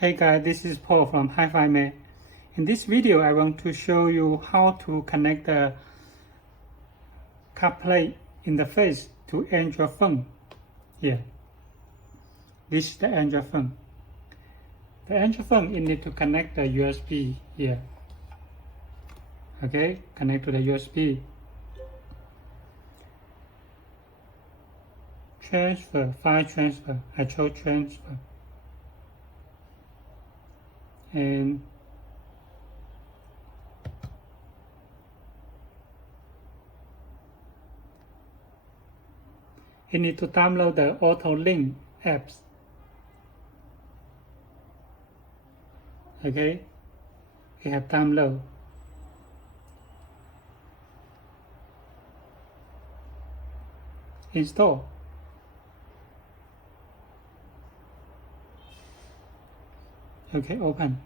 Hey guys, this is Paul from Hi-Fi Man. In this video, I want to show you how to connect the CarPlay interface to Android phone. Here, this is the Android phone. The Android phone, you need to connect the USB here. Okay, connect to the USB. Transfer, file transfer, I chose transfer. And you need to download the Autolink apps. Okay, you have download. Install. Okay, open.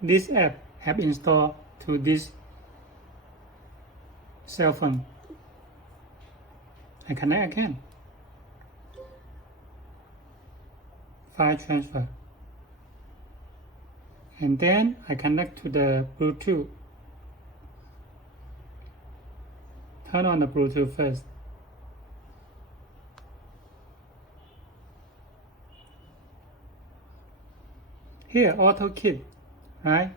This app have installed to this cell phone. I connect again. File transfer. And then I connect to the Bluetooth. Turn on the Bluetooth first. Here, AutoKit, right?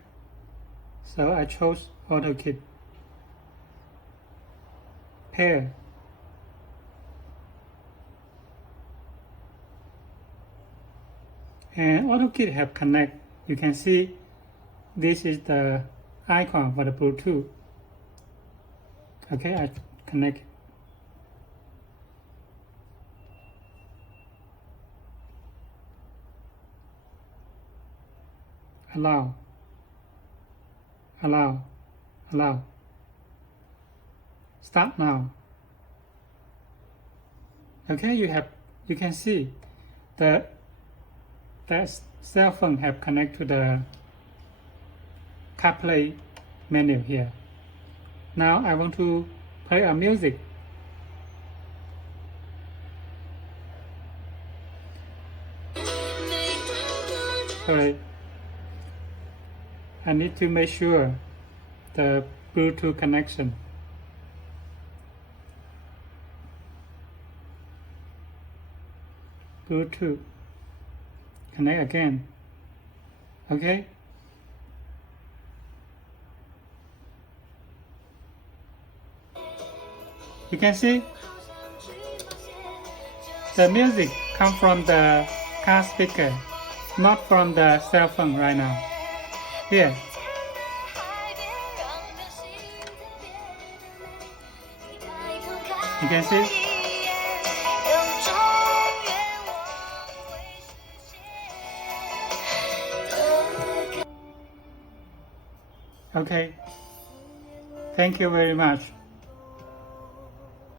So I chose AutoKit. Pair. And AutoKit have connect. You can see this is the icon for the Bluetooth. Okay, I connect. Allow. Start now. Okay, you can see that cell phone have connect to the CarPlay menu here. Now I want to play a music. Sorry. I need to make sure the Bluetooth connection. Bluetooth. Connect again. Okay. You can see the music comes from the car speaker, not from the cell phone right now. Here. You can see. Okay. Thank you very much.